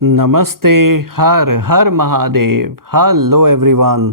नमस्ते। Har Har Mahadev. Hello everyone.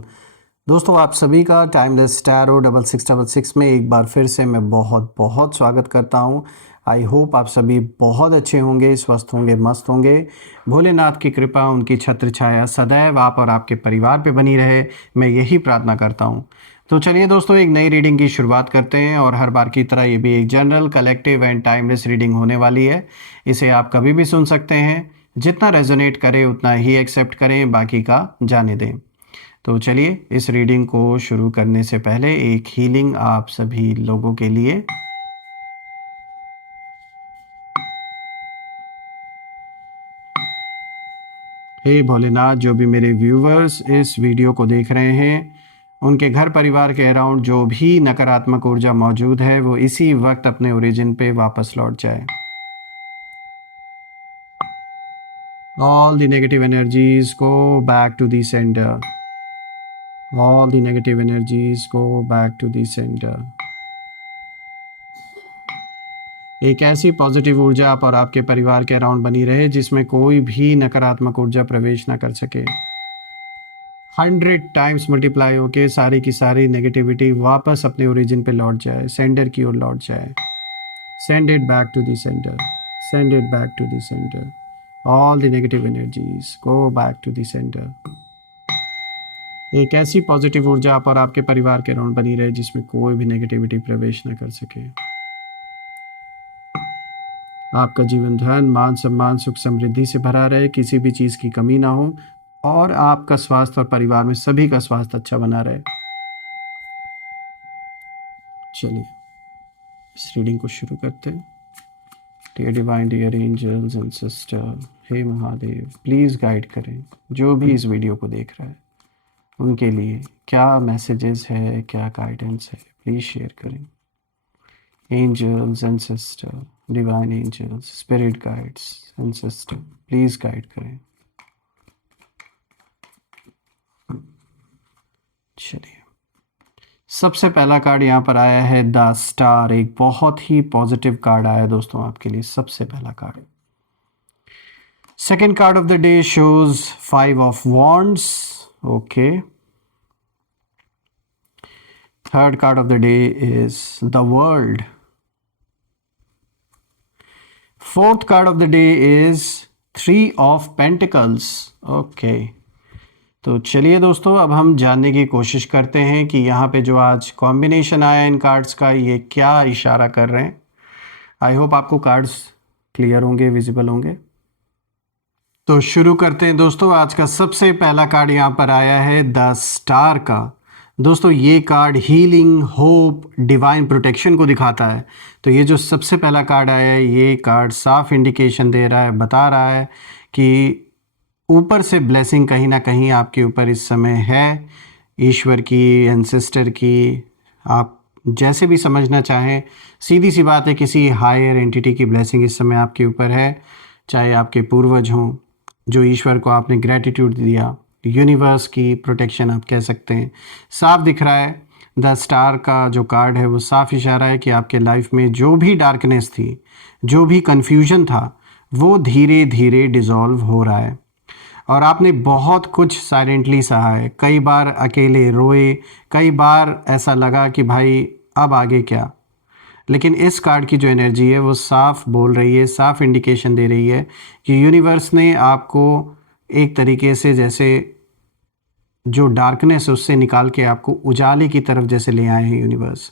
दोस्तों, आप सभी का टाइमलेस टैरो 6666 में एक बार फिर से मैं बहुत बहुत स्वागत करता हूं। आई होप आप सभी बहुत अच्छे होंगे, स्वस्थ होंगे, मस्त होंगे। भोलेनाथ की कृपा, उनकी छत्र छाया सदैव आप और आपके परिवार पे बनी रहे, मैं यही प्रार्थना करता हूं। तो चलिए दोस्तों, एक नई रीडिंग की शुरुआत करते हैं और हर बार की तरह ये भी एक general, collective and timeless reading होने वाली है। इसे आप कभी भी सुन सकते हैं। जितना रेजोनेट करे उतना ही एक्सेप्ट करें, बाकी का जाने दें। तो चलिए, इस रीडिंग को शुरू करने से पहले एक हीलिंग आप सभी लोगों के लिए। हे भोलेनाथ, जो भी मेरे व्यूवर्स इस वीडियो को देख रहे हैं, उनके घर परिवार के अराउंड जो भी नकारात्मक ऊर्जा मौजूद है वो इसी वक्त अपने ओरिजिन पे वापस लौट जाए। All the negative energies go back to the sender. All the negative energies go back to the sender. एक ऐसी पॉजिटिव ऊर्जा आप और आपके परिवार के अराउंड बनी रहे जिसमें कोई भी नकारात्मक ऊर्जा प्रवेश ना कर सके। 100 टाइम्स मल्टीप्लाई होके सारी की सारी नेगेटिविटी वापस अपने ओरिजिन पे लौट जाए, सेंडर की ओर लौट जाए। Send it back to the sender. Send it back to the sender. All the negative energies go back to the sender. एक ऐसी पॉजिटिव ऊर्जा आप और आपके परिवार के अराउंड बनी रहे जिसमें कोई भी नेगेटिविटी प्रवेश न कर सके। आपका जीवन धन, मान सम्मान, सुख समृद्धि से भरा रहे, किसी भी चीज़ की कमी ना हो और आपका स्वास्थ्य और परिवार में सभी का स्वास्थ्य अच्छा बना रहे। चलिए, इस रीडिंग को शुरू करते हैं। Dear divine, dear angels and sister, हे महादेव, प्लीज़ गाइड करें जो भी इस वीडियो को देख रहा है, उनके लिए क्या मैसेजेस है, क्या गाइडेंस है, प्लीज़ शेयर करें। Angels and sister, divine angels, spirit guides and sister, please guide करें। चलिए, सबसे पहला कार्ड यहाँ पर आया है द स्टार। एक बहुत ही पॉजिटिव कार्ड आया दोस्तों आपके लिए, सबसे पहला card. Second card of the day shows 5 of wands. Okay. Third card of the day is the world. Fourth card of the day is 3 of pentacles. Okay, तो चलिए दोस्तों, अब हम जानने की कोशिश करते हैं कि यहाँ पे जो आज कॉम्बिनेशन आया इन कार्ड्स का, ये क्या इशारा कर रहे हैं। आई होप आपको कार्ड्स क्लियर होंगे, विजिबल होंगे। तो शुरू करते हैं दोस्तों। आज का सबसे पहला कार्ड यहाँ पर आया है द स्टार का। दोस्तों, ये card healing, hope, divine protection को दिखाता है। तो ये जो सबसे पहला कार्ड आया है, ये कार्ड साफ इंडिकेशन दे रहा है, बता रहा है कि ऊपर से ब्लेसिंग कहीं ना कहीं आपके ऊपर इस समय है। ईश्वर की, एंसेस्टर की, आप जैसे भी समझना चाहें। सीधी सी बात है, किसी हायर एंटिटी की ब्लेसिंग इस समय आपके ऊपर है। चाहे आपके पूर्वज हों, जो ईश्वर को आपने ग्रेटिट्यूड दिया, यूनिवर्स की प्रोटेक्शन आप कह सकते हैं। साफ दिख रहा है, द स्टार का जो कार्ड है वो साफ इशारा है कि आपके लाइफ में जो भी डार्कनेस थी, जो भी कन्फ्यूजन था, वो धीरे धीरे डिज़ोल्व हो रहा है। और आपने बहुत कुछ साइलेंटली सहा है। कई बार अकेले रोए, कई बार ऐसा लगा कि भाई अब आगे क्या। लेकिन इस कार्ड की जो एनर्जी है वो साफ बोल रही है, साफ इंडिकेशन दे रही है कि यूनिवर्स ने आपको एक तरीके से, जैसे जो डार्कनेस है उससे निकाल के आपको उजाले की तरफ जैसे ले आए हैं यूनिवर्स।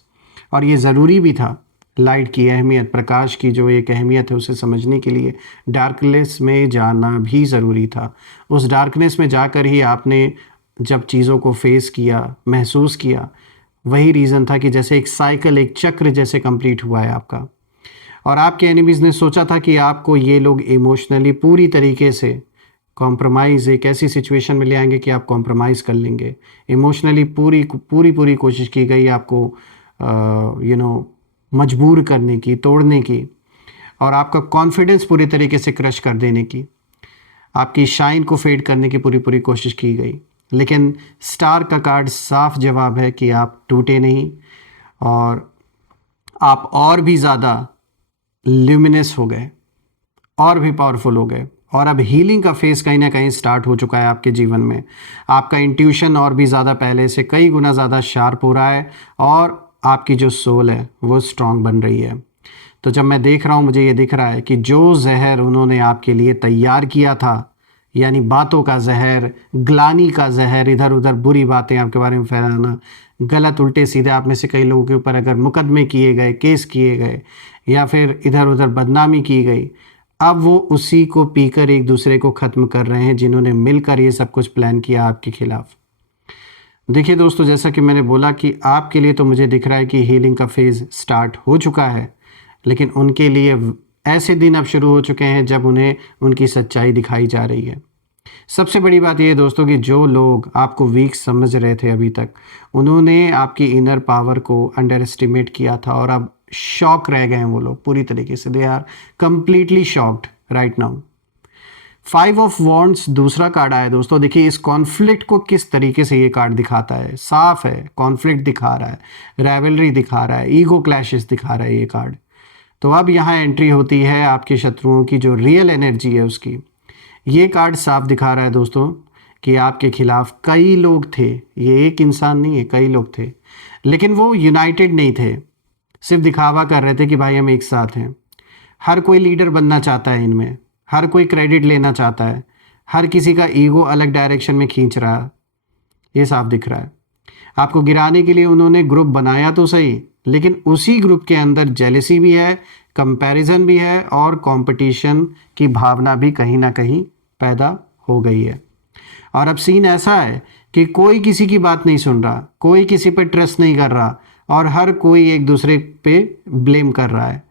और ये ज़रूरी भी था। लाइट की अहमियत, प्रकाश की जो एक अहमियत है, उसे समझने के लिए डार्कनेस में जाना भी ज़रूरी था। उस डार्कनेस में जाकर ही आपने जब चीज़ों को फेस किया, महसूस किया, वही रीज़न था कि जैसे एक साइकिल, एक चक्र जैसे कंप्लीट हुआ है आपका। और आपके एनिमीज़ ने सोचा था कि आपको ये लोग इमोशनली पूरी तरीके से कॉम्प्रोमाइज़, एक ऐसी सिचुएशन में ले आएंगे कि आप कॉम्प्रोमाइज़ कर लेंगे। इमोशनली पूरी कोशिश की गई आपको मजबूर करने की, तोड़ने की, और आपका कॉन्फिडेंस पूरी तरीके से क्रश कर देने की, आपकी शाइन को फेड करने की पूरी कोशिश की गई। लेकिन स्टार का कार्ड साफ जवाब है कि आप टूटे नहीं, और आप और भी ज़्यादा ल्यूमिनस हो गए, और भी पावरफुल हो गए, और अब हीलिंग का फेज़ कहीं ना कहीं स्टार्ट हो चुका है आपके जीवन में। आपका इंट्यूशन और भी ज़्यादा पहले से कई गुना ज़्यादा शार्प हो रहा है और आपकी जो सोल है वो स्ट्रांग बन रही है। तो जब मैं देख रहा हूँ मुझे ये दिख रहा है कि जो जहर उन्होंने आपके लिए तैयार किया था, यानी बातों का जहर, ग्लानी का जहर, इधर उधर बुरी बातें आपके बारे में फैलाना, गलत उल्टे सीधे आप में से कई लोगों के ऊपर अगर मुकदमे किए गए, केस किए गए या फिर इधर उधर बदनामी की गई, अब वो उसी को पीकर एक दूसरे को ख़त्म कर रहे हैं जिन्होंने मिलकर ये सब कुछ प्लान किया आपके खिलाफ। देखिए दोस्तों, जैसा कि मैंने बोला कि आपके लिए तो मुझे दिख रहा है कि हीलिंग का फेज़ स्टार्ट हो चुका है, लेकिन उनके लिए ऐसे दिन अब शुरू हो चुके हैं जब उन्हें उनकी सच्चाई दिखाई जा रही है। सबसे बड़ी बात यह है दोस्तों कि जो लोग आपको वीक समझ रहे थे अभी तक, उन्होंने आपकी इनर पावर को अंडर एस्टिमेट किया था और अब शॉक रह गए हैं वो लोग पूरी तरीके से। They are completely shocked right now. 5 of wands दूसरा कार्ड आया दोस्तों। देखिए इस कॉन्फ्लिक्ट को किस तरीके से ये कार्ड दिखाता है। साफ है, कॉन्फ्लिक्ट दिखा रहा है, राइवलरी दिखा रहा है, ईगो क्लैशेस दिखा रहा है ये कार्ड। तो अब यहाँ एंट्री होती है आपके शत्रुओं की जो रियल एनर्जी है उसकी। ये कार्ड साफ दिखा रहा है दोस्तों कि आपके खिलाफ कई लोग थे, ये एक इंसान नहीं है, कई लोग थे, लेकिन वो यूनाइटेड नहीं थे, सिर्फ दिखावा कर रहे थे कि भाई हम एक साथ हैं। हर कोई लीडर बनना चाहता है इनमें, हर कोई क्रेडिट लेना चाहता है, हर किसी का ईगो अलग डायरेक्शन में खींच रहा है, ये साफ दिख रहा है। आपको गिराने के लिए उन्होंने ग्रुप बनाया तो सही, लेकिन उसी ग्रुप के अंदर जेलेसी भी है, कंपैरिजन भी है और कंपटीशन की भावना भी कहीं ना कहीं पैदा हो गई है। और अब सीन ऐसा है कि कोई किसी की बात नहीं सुन रहा, कोई किसी पे ट्रस्ट नहीं कर रहा और हर कोई एक दूसरे पे ब्लेम कर रहा है।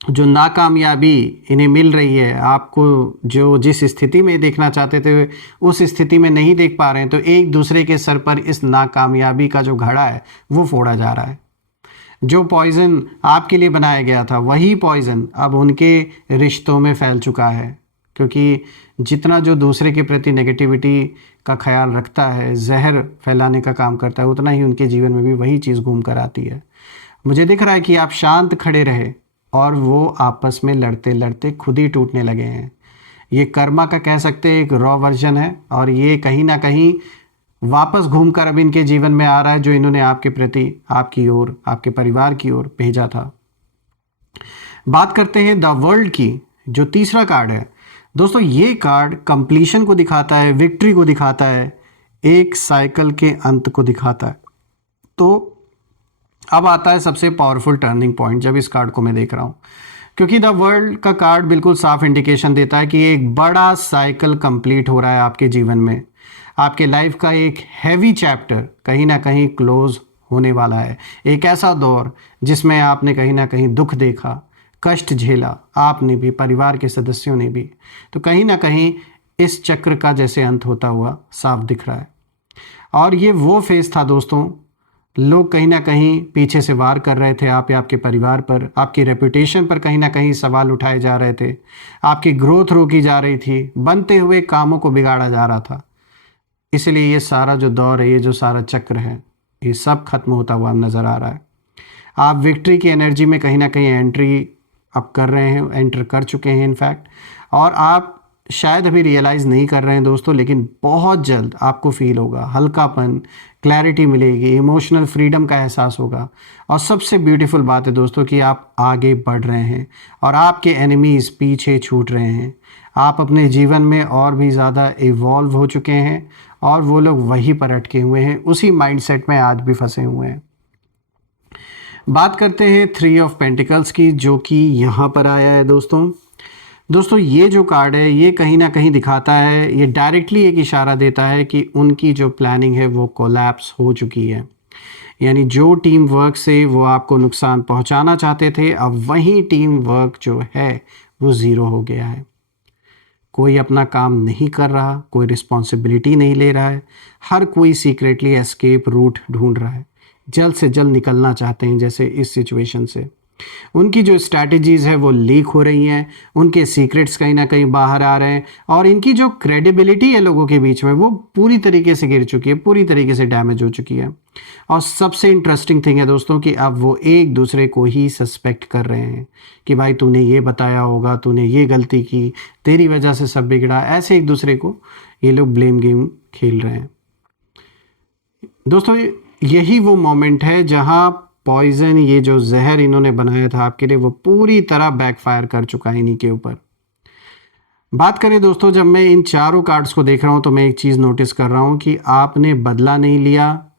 जो नाकामयाबी इन्हें मिल रही है, आपको जो जिस स्थिति में देखना चाहते थे उस स्थिति में नहीं देख पा रहे हैं, तो एक दूसरे के सर पर इस नाकामयाबी का जो घड़ा है वो फोड़ा जा रहा है। जो पॉइज़न आपके लिए बनाया गया था वही पॉइज़न अब उनके रिश्तों में फैल चुका है, क्योंकि जितना जो दूसरे के प्रति नेगेटिविटी का ख्याल रखता है, जहर फैलाने का काम करता है, उतना ही उनके जीवन में भी वही चीज़ घूम कर आती है। मुझे दिख रहा है कि आप शांत खड़े रहे और वो आपस में लड़ते लड़ते खुद ही टूटने लगे हैं। ये कर्मा का कह सकते हैं एक रॉ वर्जन है और ये कहीं ना कहीं वापस घूमकर अब इनके जीवन में आ रहा है जो इन्होंने आपके प्रति, आपकी ओर, आपके परिवार की ओर भेजा था। बात करते हैं द वर्ल्ड की, जो तीसरा कार्ड है दोस्तों। ये कार्ड कंप्लीशन को दिखाता है, विक्ट्री को दिखाता है, एक साइकिल के अंत को दिखाता है। तो अब आता है सबसे पावरफुल टर्निंग पॉइंट जब इस कार्ड को मैं देख रहा हूँ, क्योंकि द वर्ल्ड का कार्ड बिल्कुल साफ इंडिकेशन देता है कि एक बड़ा साइकिल कंप्लीट हो रहा है आपके जीवन में। आपके लाइफ का एक हैवी चैप्टर कहीं ना कहीं क्लोज होने वाला है। एक ऐसा दौर जिसमें आपने कहीं ना कहीं दुख देखा, कष्ट झेला, आपने भी, परिवार के सदस्यों ने भी, तो कहीं ना कहीं इस चक्र का जैसे अंत होता हुआ साफ दिख रहा है। और ये वो फेज था दोस्तों, लोग कहीं ना कहीं पीछे से वार कर रहे थे आप या आपके परिवार पर, आपकी रेपुटेशन पर कहीं ना कहीं सवाल उठाए जा रहे थे, आपकी ग्रोथ रोकी जा रही थी, बनते हुए कामों को बिगाड़ा जा रहा था। इसलिए ये सारा जो दौर है, ये जो सारा चक्र है, ये सब खत्म होता हुआ नज़र आ रहा है। आप विक्ट्री की एनर्जी में कहीं ना कहीं एंट्री अब कर रहे हैं, एंटर कर चुके हैं इनफैक्ट, और आप शायद अभी रियलाइज़ नहीं कर रहे हैं दोस्तों, लेकिन बहुत जल्द आपको फील होगा, हल्कापन, क्लैरिटी मिलेगी, इमोशनल फ्रीडम का एहसास होगा। और सबसे ब्यूटीफुल बात है दोस्तों कि आप आगे बढ़ रहे हैं और आपके एनिमीज़ पीछे छूट रहे हैं। आप अपने जीवन में और भी ज़्यादा इवॉल्व हो चुके हैं और वो लोग वहीं पर अटके हुए हैं, उसी माइंडसेट में आज भी फंसे हुए हैं। बात करते हैं 3 ऑफ पेंटिकल्स की, जो कि यहाँ पर आया है दोस्तों। ये जो कार्ड है ये कहीं ना कहीं दिखाता है, ये डायरेक्टली एक इशारा देता है कि उनकी जो प्लानिंग है वो कोलैप्स हो चुकी है। यानी जो टीम वर्क से वो आपको नुकसान पहुंचाना चाहते थे, अब वही टीम वर्क जो है वो ज़ीरो हो गया है। कोई अपना काम नहीं कर रहा, कोई रिस्पॉन्सिबिलिटी नहीं ले रहा है, हर कोई सीक्रेटली एस्केप रूट ढूंढ रहा है, जल्द से जल्द निकलना चाहते हैं जैसे इस सिचुएशन से। उनकी जो स्ट्रैटेजीज़ है वो लीक हो रही हैं, उनके सीक्रेट्स कहीं ना कहीं बाहर आ रहे हैं और इनकी जो क्रेडिबिलिटी है लोगों के बीच में वो पूरी तरीके से गिर चुकी है, पूरी तरीके से डैमेज हो चुकी है। और सबसे इंटरेस्टिंग थिंग है दोस्तों कि अब वो एक दूसरे को ही सस्पेक्ट कर रहे हैं कि भाई तूने ये बताया होगा, तूने ये गलती की, तेरी वजह से सब बिगड़ा, ऐसे एक दूसरे को ये लोग ब्लेम गेम खेल रहे हैं। दोस्तों यही वो मोमेंट है जहां पॉइजन, ये जो जहर इन्होंने बनाया था आपके लिए, वो पूरी तरह बैकफायर कर चुका है इन्हीं के ऊपर। बात करें दोस्तों, जब मैं इन चारों कार्ड्स को देख रहा हूं तो मैं एक चीज़ नोटिस कर रहा हूं कि आपने बदला नहीं लिया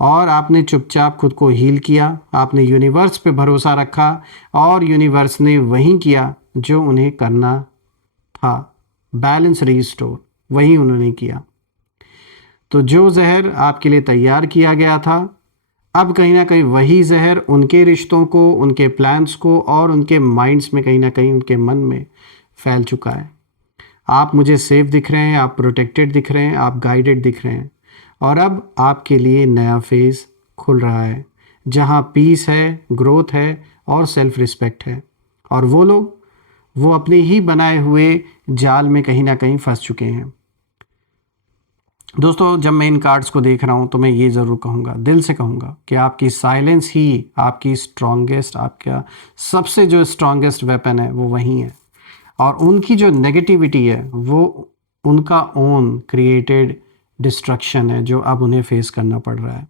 और आपने चुपचाप खुद को हील किया। आपने यूनिवर्स पे भरोसा रखा और यूनिवर्स ने वही किया जो उन्हें करना था, बैलेंस रीस्टोर, वही उन्होंने किया। तो जो जहर आपके लिए तैयार किया गया था, अब कहीं ना कहीं वही जहर उनके रिश्तों को, उनके प्लान्स को और उनके माइंड्स में, कहीं ना कहीं उनके मन में फैल चुका है। आप मुझे सेफ दिख रहे हैं, आप प्रोटेक्टेड दिख रहे हैं, आप गाइडेड दिख रहे हैं और अब आपके लिए नया फेज़ खुल रहा है जहाँ पीस है, ग्रोथ है और सेल्फ रिस्पेक्ट है। और वो लोग वो अपने ही बनाए हुए जाल में कहीं ना कहीं फंस चुके हैं। दोस्तों जब मैं इन कार्ड्स को देख रहा हूँ तो मैं ये ज़रूर कहूँगा, दिल से कहूँगा कि आपकी साइलेंस ही आपकी स्ट्रॉन्गेस्ट, आपका सबसे जो स्ट्रॉन्गेस्ट वेपन है वो वही है। और उनकी जो नेगेटिविटी है वो उनका ओन क्रिएटेड डिस्ट्रक्शन है जो अब उन्हें फेस करना पड़ रहा है।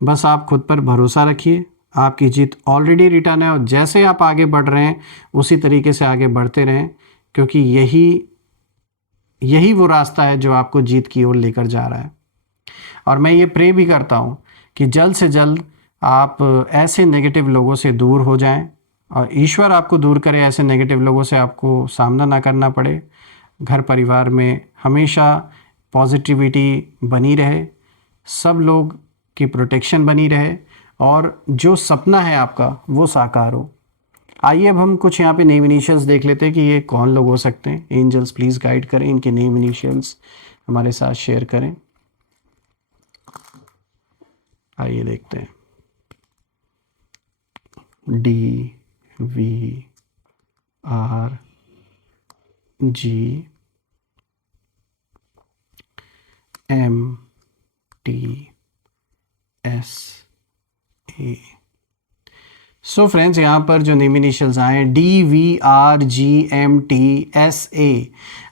बस आप खुद पर भरोसा रखिए, आपकी जीत ऑलरेडी रिटर्न है और जैसे आप आगे बढ़ रहे हैं उसी तरीके से आगे बढ़ते रहें, क्योंकि यही वो रास्ता है जो आपको जीत की ओर लेकर जा रहा है। और मैं ये प्रे भी करता हूँ कि जल्द से जल्द आप ऐसे नेगेटिव लोगों से दूर हो जाएं और ईश्वर आपको दूर करे, ऐसे नेगेटिव लोगों से आपको सामना ना करना पड़े। घर परिवार में हमेशा पॉजिटिविटी बनी रहे, सब लोग की प्रोटेक्शन बनी रहे और जो सपना है आपका वो साकार हो। आइए अब हम कुछ यहाँ पे नेम इनिशियल्स देख लेते हैं कि ये कौन लोग हो सकते हैं। एंजल्स प्लीज़ गाइड करें, इनके नेम इनिशियल्स हमारे साथ शेयर करें। आइए देखते हैं। DVRGMTSA। सो फ्रेंड्स यहाँ पर जो नेम इनिशियल्स आए हैं DVRGMTSA,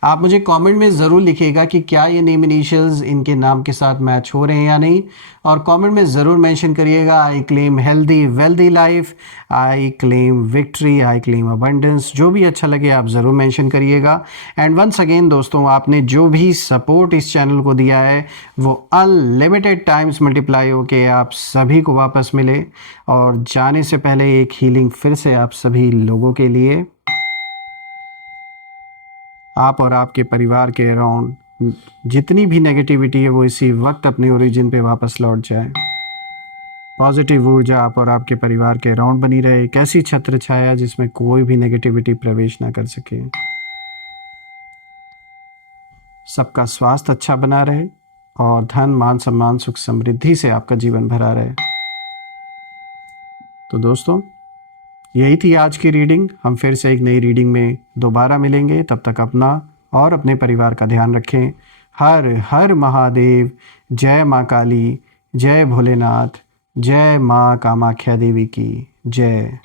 आप मुझे कमेंट में ज़रूर लिखिएगा कि क्या ये नेम इनिशियल्स इनके नाम के साथ मैच हो रहे हैं या नहीं। और कमेंट में ज़रूर मेंशन करिएगा I claim healthy wealthy life, I claim victory, I claim abundance, जो भी अच्छा लगे आप ज़रूर मेंशन करिएगा। एंड वंस अगेन दोस्तों, आपने जो भी सपोर्ट इस चैनल को दिया है वो अनलिमिटेड टाइम्स मल्टीप्लाई होके आप सभी को वापस मिले। और जाने से पहले एक हीलिंग फिर से आप सभी लोगों के लिए, आप और आपके परिवार के अराउंड जितनी भी नेगेटिविटी है वो इसी वक्त अपने ओरिजिन पे वापस लौट जाए। पॉजिटिव ऊर्जा आप और आपके परिवार के अराउंड बनी रहे, एक ऐसी छत्र छाया जिसमें कोई भी नेगेटिविटी प्रवेश ना कर सके। सबका स्वास्थ्य अच्छा बना रहे और धन, मान, सम्मान, सुख, समृद्धि से आपका जीवन भरा रहे। तो दोस्तों यही थी आज की रीडिंग। हम फिर से एक नई रीडिंग में दोबारा मिलेंगे। तब तक अपना और अपने परिवार का ध्यान रखें। हर हर महादेव। जय माँ काली, जय भोलेनाथ, जय माँ कामाख्या देवी की जय।